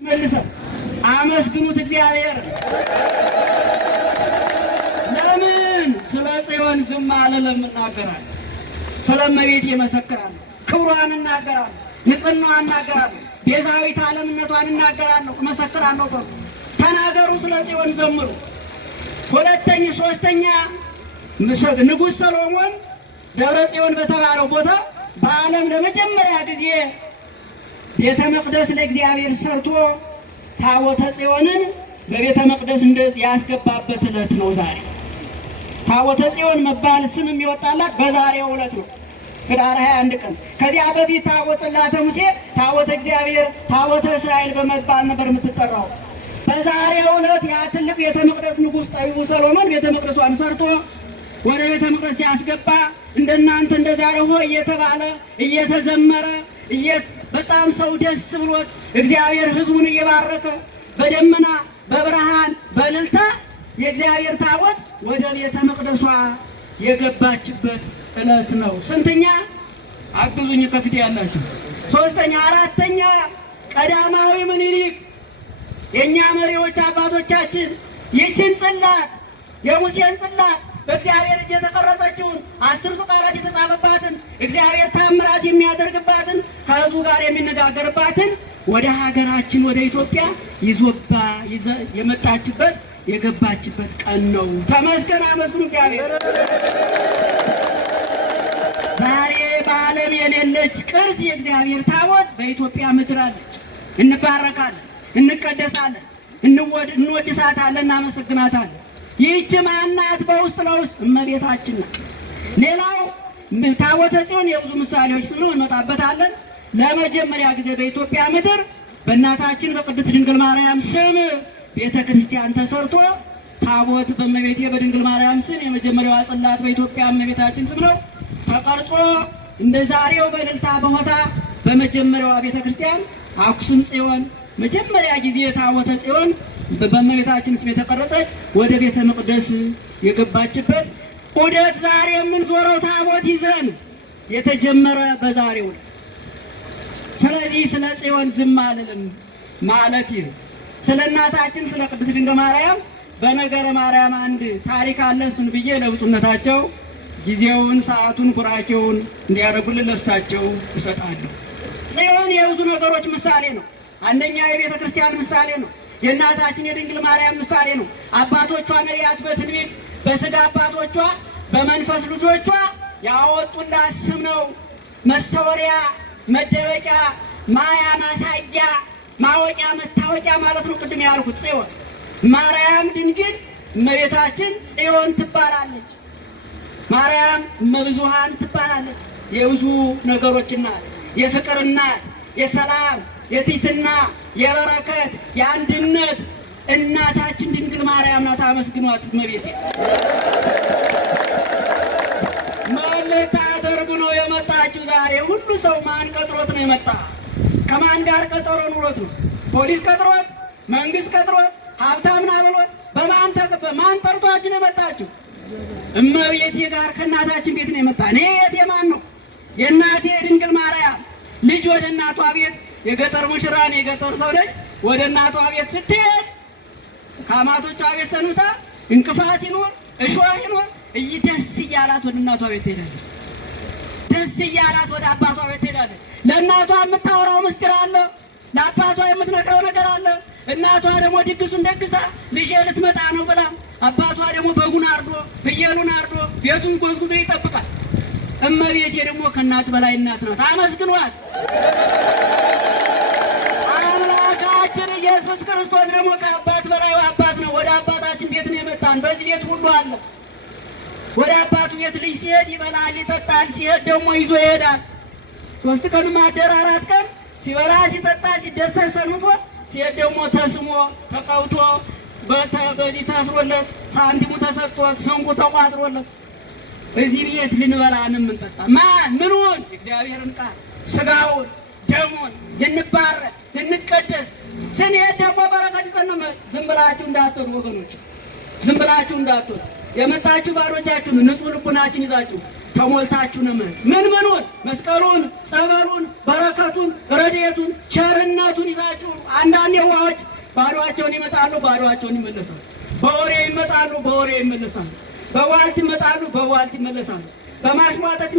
መልሰው አመስግኑት እግዚአብሔር። ለምን ስለ ጽዮን ዝም አልልም? እናገራለሁ። ስለ እመቤቴ እመሰክራለሁ። ክብሯን እናገራለሁ። ንጽሕናዋን እናገራለሁ። ቤዛዊት ዓለምነቷን እናገራለሁ፣ እመሰክራለሁ። ተናገሩ፣ ስለ ጽዮን ዘምሩ። ሶስተኛ ንጉሥ ሰሎሞን ደብረ ጽዮን በተባለው ቦታ በዓለም ለመጀመሪያ ጊዜ ቤተ መቅደስ ለእግዚአብሔር ሰርቶ ታቦተ ጽዮንን በቤተ መቅደስ እንደዚህ ያስገባበት ዕለት ነው ዛሬ። ታቦተ ጽዮን መባል ስም የሚወጣላት በዛሬው ዕለት ነው፣ ኅዳር 21 ቀን። ከዚያ በፊት ታቦተ ጽላተ ሙሴ፣ ታቦተ እግዚአብሔር፣ ታቦተ እስራኤል በመባል ነበር የምትጠራው። በዛሬው ዕለት ያ ትልቅ ቤተ መቅደስ ንጉሥ ጠቢቡ ሰሎሞን ቤተ መቅደሷን ሰርቶ ወደ ቤተ መቅደስ ሲያስገባ እንደናንተ እንደዛሬው ሆይ እየተባለ እየተዘመረ በጣም ሰው ደስ ብሎት እግዚአብሔር ሕዝቡን እየባረከ በደመና በብርሃን በእልልታ የእግዚአብሔር ታቦት ወደ ቤተ መቅደሷ የገባችበት ዕለት ነው። ስንተኛ? አግዙኝ ከፊት ያላችሁ። ሶስተኛ። አራተኛ ቀዳማዊ ምኒልክ የእኛ መሪዎች አባቶቻችን ይችን ጽላት የሙሴን ጽላት በእግዚአብሔር እጅ የተቀረጸችውን 10ቱ ቃላት የተጻፈባትን እግዚአብሔር ታምራት የሚያደርግባትን ከሕዝቡ ጋር የሚነጋገርባትን ወደ ሀገራችን ወደ ኢትዮጵያ የመጣችበት የገባችበት ቀን ነው። ተመስገን፣ አመስግኑ እግዚአብሔር። ዛሬ በዓለም የሌለች ቅርስ የእግዚአብሔር ታቦት በኢትዮጵያ ምድር አለች። እንባረካለን፣ እንቀደሳለን፣ እንወድሳታለን፣ እናመሰግናታለን። ይህች ማናት? በውስጥ ለውስጥ እመቤታችን ናት። ሌላው ታቦተ ጽዮን የብዙ ምሳሌዎች ስም ነው፣ እንመጣበታለን። ለመጀመሪያ ጊዜ በኢትዮጵያ ምድር በእናታችን በቅድስት ድንግል ማርያም ስም ቤተ ክርስቲያን ተሰርቶ ታቦት በእመቤቴ በድንግል ማርያም ስም የመጀመሪያዋ ጽላት በኢትዮጵያ እመቤታችን ስም ነው ተቀርጾ እንደ ዛሬው በእልልታ በሆታ በመጀመሪያዋ ቤተ ክርስቲያን አክሱም ጽዮን መጀመሪያ ጊዜ ታቦተ ጽዮን በእመቤታችን ስም የተቀረጸች ወደ ቤተ መቅደስ የገባችበት ዑደት ዛሬ የምንዞረው ታቦት ይዘን የተጀመረ በዛሬው ዕለት። ስለዚህ ስለ ጽዮን ዝም አልልም ማለት ይህ ስለ እናታችን ስለ ቅድስት ድንግል ማርያም በነገረ ማርያም አንድ ታሪክ አለ። እሱን ብዬ ለብፁዕነታቸው ጊዜውን ሰዓቱን ቡራኬውን እንዲያደርጉልን ለእሳቸው እሰጣለሁ። ጽዮን የብዙ ነገሮች ምሳሌ ነው። አንደኛ የቤተ ክርስቲያን ምሳሌ ነው። የእናታችን የድንግል ማርያም ምሳሌ ነው። አባቶቿ ነቢያት በትንቢት በሥጋ አባቶቿ በመንፈስ ልጆቿ ያወጡላት ስም ነው። መሰወሪያ፣ መደበቂያ፣ ማያ፣ ማሳያ፣ ማወቂያ፣ መታወቂያ ማለት ነው። ቅድም ያልኩት ጽዮን ማርያም ድንግል እመቤታችን ጽዮን ትባላለች። ማርያም እመብዙኃን ትባላለች። የብዙ ነገሮች እናት፣ የፍቅር እናት፣ የሰላም፣ የትሕትና፣ የበረከት፣ የአንድነት እናታችን ድንግል ማርያም ናት። አመስግኗት እመቤቴ። ምን ልታደርጉ ነው የመጣችሁ? ዛሬ ሁሉ ሰው ማን ቀጥሮት ነው የመጣ? ከማን ጋር ቀጠሮ ኑሮት ነው? ፖሊስ ቀጥሮት፣ መንግስት ቀጥሮት፣ ሀብታም ና ብሎት ማን ጠርቷችሁ ነው የመጣችሁ? እመቤቴ ጋር ከእናታችን ቤት ነው የመጣ። እኔ የት የማን ነው? የእናቴ ድንግል ማርያም ልጅ ወደ እናቷ ቤት የገጠር ሙሽራ ነው፣ የገጠር ሰው ነኝ። ወደ እናቷ ቤት ስትሄድ ከአማቶቿ ቤት ሰንብታ እንቅፋት ይኖር እሾህ ይኖር ደስ እያላት ወደ እናቷ ቤት ትሄዳለች። ደስ እያላት ወደ አባቷ ቤት ትሄዳለች። ለእናቷ የምታወራው ምስጢር አለ፣ ለአባቷ የምትነግረው ነገር አለ። እናቷ ደግሞ ድግሱን ደግሳ ልጄ ልትመጣ ነው ብላ፣ አባቷ ደግሞ በጉን አርዶ ፍየሉን አርዶ ቤቱን ጎዝጉዞ ይጠብቃል። እመቤቴ ደግሞ ከእናት በላይ እናት ናት። አመስግኗት። አምላካችን ኢየሱስ ክርስቶስ ደግሞ ከአባት በላይ አባት ነው። ወደ አባታችን ቤት ነው የመጣን። በዚህ ቤት ሁሉ አለ። ወደ አባቱ ቤት ልጅ ሲሄድ ይበላል ይጠጣል፣ ሲሄድ ደግሞ ይዞ ይሄዳል። 3 ቀን ማደር 4 ቀን ሲበላ ሲጠጣ ሲደሰት ሰንብቶ ሲሄድ ደግሞ ተስሞ ተቀውቶ በዚህ ታስሮለት ሳንቲሙ ተሰጥቶት ስንቁ ተቋጥሮለት እዚህ ቤት ልንበላ እንምንጠጣ ምኑን እግዚአብሔርን ቃል ስጋውን ደሙን ልንባረክ ልንቀደስ ስንሄድ ደግሞ በረከት ይጸነመ። ዝም ብላችሁ እንዳትሉ ወገኖች፣ ዝም ብላችሁ እንዳትወጡ። የመጣችሁ ባሮቻችሁን ንጹሕ ልቡናችን ይዛችሁ ተሞልታችሁ ነው ምኑን መስቀሉን፣ ጸበሉን፣ በረከቱን፣ ረድኤቱን፣ ቸርነቱን ይዛችሁ። አንዳንድ የዋሆች ባዶአቸውን ይመጣሉ፣ ባዶአቸውን ይመለሳሉ። በወሬ ይመጣሉ፣ በወሬ ይመለሳሉ። በዋልት ይመጣሉ፣ በዋልት ይመለሳሉ። በማሽሟጠጥ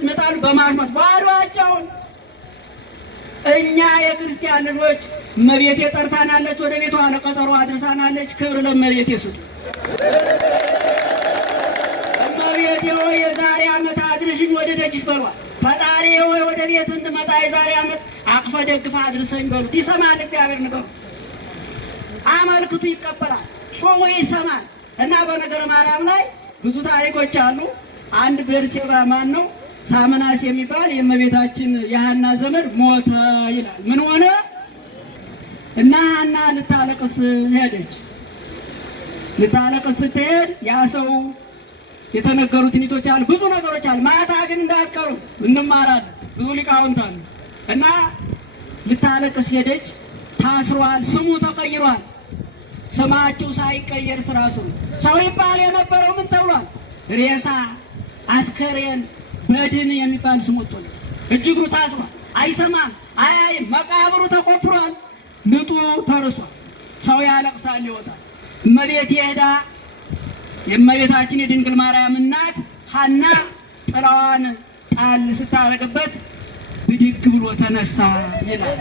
ይመጣሉ፣ በማሽሟጥ ባዶአቸውን። እኛ የክርስቲያን ልጆች እመቤቴ ጠርታናለች፣ ወደ ቤቷ ለቀጠሮ አድርሳናለች። ክብር ለእመቤቴ ስጡ። እመቤቴ ሆይ የዛሬ ዓመት አድርሽኝ ወደ ደጅሽ በሏት። ፈጣሪ ሆይ ወደ ቤት እንድመጣ የዛሬ ዓመት አቅፈ ደግፈ አድርሰኝ በሉት። ይሰማል እግዚአብሔር ንገሩ። አመልክቱ ይቀበላል፣ ጮሁ ይሰማል። እና በነገረ ማርያም ላይ ብዙ ታሪኮች አሉ። አንድ ቤርሴባ ማን ነው ሳምናስ የሚባል የእመቤታችን የሐና ዘመድ ሞተ ይላል። ምን ሆነ? እና ሐና ልታለቅስ ሄደች። ልታለቅስ ስትሄድ ያ ሰው የተነገሩ ትንቢቶች አሉ፣ ብዙ ነገሮች አሉ። ማታ ግን እንዳትቀሩ እንማራለን፣ ብዙ ሊቃውንት አሉ። እና ልታለቅስ ሄደች። ታስሯል፣ ስሙ ተቀይሯል። ስማችሁ ሳይቀየር ስራሱ ሰው ይባል የነበረው ምን ተብሏል? ሬሳ፣ አስከሬን፣ በድን የሚባል ስም ወጥቶለት እጅግሩ ታስሯል። አይሰማም፣ አያይም። መቃብሩ ተቆፍሯል፣ ልጡ ተርሷል። ሰው ያለቅሳል፣ ይወጣል። እመቤት ሄዳ የእመቤታችን የድንግል ማርያም እናት ሐና ጥላዋን ጣል ስታረግበት ብድግ ብሎ ተነሳ ይላል።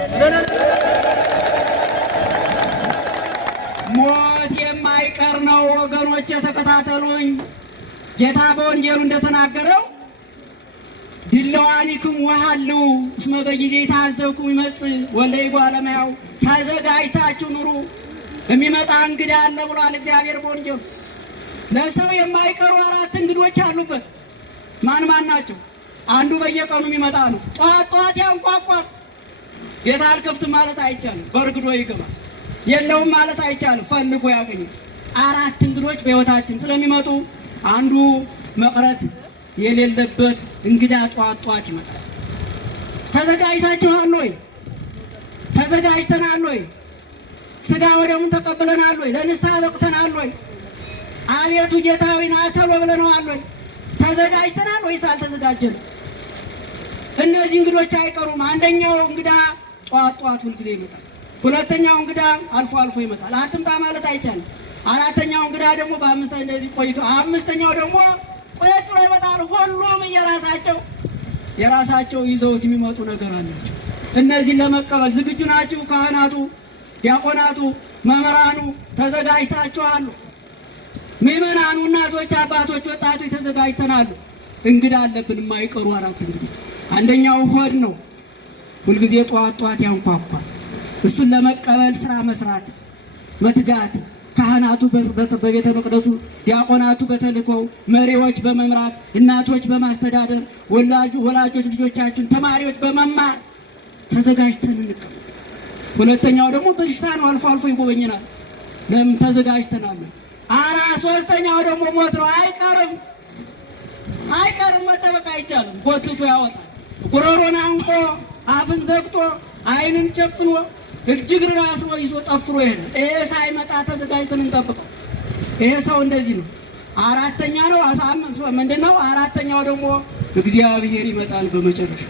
ሞት የማይቀር ነው ወገኖች፣ ተከታተሉኝ። ጌታ በወንጌሉ እንደተናገረው ድለዋኒክሙ ወሃልው እስመ በጊዜ ታዘብኩም ይመጽእ ወልደ እጓለ እመሕያው፣ ተዘጋጅታችሁ ኑሩ የሚመጣ እንግዳ አለ ብሏል እግዚአብሔር በወንጌሉ። ለሰው የማይቀሩ 4 እንግዶች አሉበት። ማን ማን ናቸው? አንዱ በየቀኑ የሚመጣ ነው። ጧት ጧት ያንኳኳል። ቤት አልከፍትም ማለት አይቻልም፣ በርግዶ ይገባል። የለውም ማለት አይቻልም፣ ፈልጎ ያገኛል። 4 እንግዶች በሕይወታችን ስለሚመጡ አንዱ መቅረት የሌለበት እንግዳ ጧት ጧት ይመጣል። ተዘጋጅታችኋል ወይ? ተዘጋጅተናል ወይ? ሥጋ ወደሙን ተቀብለናል ወይ? ለንስሐ በቅተናል ወይ? አቤቱ ጌታዊ ና ተብሎ ብለነዋል ወይ? ተዘጋጅተናል ወይስ አልተዘጋጀንም? እነዚህ እንግዶች አይቀሩም። አንደኛው እንግዳ ጧት ጧት ሁልጊዜ ይመጣል። ሁለተኛው እንግዳ አልፎ አልፎ ይመጣል፣ አትምጣ ማለት አይቻልም። አራተኛው እንግዳ ደግሞ በ5 እንደዚህ ቆይቶ፣ አምስተኛው ደግሞ ቆየት ብሎ ይመጣል። ሁሉም የራሳቸው ይዘውት የሚመጡ ነገር አላቸው። እነዚህን ለመቀበል ዝግጁ ናችሁ? ካህናቱ፣ ዲያቆናቱ፣ መምህራኑ ተዘጋጅታችኋል? ምእመናኑ፣ እናቶች፣ አባቶች፣ ወጣቶች ተዘጋጅተናል? እንግዳ አለብን፣ የማይቀሩ 4 እንግዶች። አንደኛው ሆድ ነው፣ ሁልጊዜ ጧት ጧት ያንኳኳል። እሱን ለመቀበል ስራ መስራት፣ መትጋት፣ ካህናቱ በቤተ መቅደሱ፣ ዲያቆናቱ በተልእኮው፣ መሪዎች በመምራት፣ እናቶች በማስተዳደር፣ ወላጆች ልጆቻችን፣ ተማሪዎች በመማር ተዘጋጅተን እንቀበል። ሁለተኛው ደግሞ በሽታ ነው፣ አልፎ አልፎ ይጎበኘናል። ለምን? ተዘጋጅተናል። ሶስተኛው ደግሞ ሞት ነው፣ አይቀርም፣ መጠበቅ አይቻልም። ጎትቶ ያወጣል። ጉሮሮን አንቆ አፍን ዘግቶ ዓይንን ጨፍኖ እጅግር ራስሮ ይዞ ጠፍሮ ይሄዳል። ይሄ ሳይመጣ ተዘጋጅተን እንጠብቀው። ይሄ ሰው እንደዚህ ነው። አራተኛ ነው ምንድነው? አራተኛው ደግሞ እግዚአብሔር ይመጣል። በመጨረሻ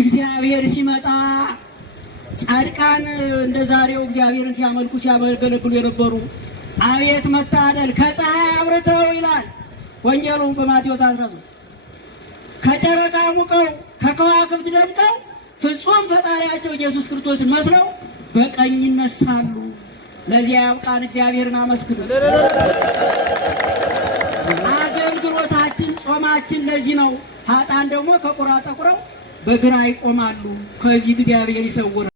እግዚአብሔር ሲመጣ ጻድቃን እንደ ዛሬው እግዚአብሔርን ሲያመልኩ ሲያገለግሉ የነበሩ አቤት መታደል! ከፀሐይ አብርተው ይላል ወንጌሉ በማቴዎስ 13 ከጨረቃ ሙቀው ከከዋክብት ደምቀው ፍጹም ፈጣሪያቸው ኢየሱስ ክርስቶስን መስለው በቀኝ ይነሳሉ። ለዚያ ያብቃን። እግዚአብሔርን አመስግኑ። አገልግሎታችን፣ ጾማችን ለዚህ ነው። ኃጥአን ደግሞ ከቁራ ጠቁረው በግራ ይቆማሉ። ከዚህ እግዚአብሔር ይሰውራል።